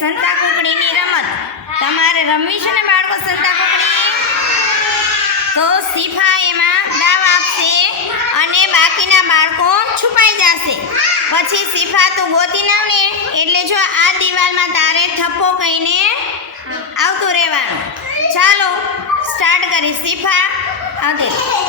સંતાકૂકડીની રમત. તમારે રમવી છે ને બાળકો સંતાકૂકડી? તો શિફા એમાં દાવ આપશે અને બાકીના બાળકો છુપાઈ જશે. પછી શિફા તું ગોતી નાવ ને એટલે જો આ દિવાલમાં તારે થપ્પો કહીને આવતું રહેવાનું. ચાલો સ્ટાર્ટ કરી. શિફા આવતી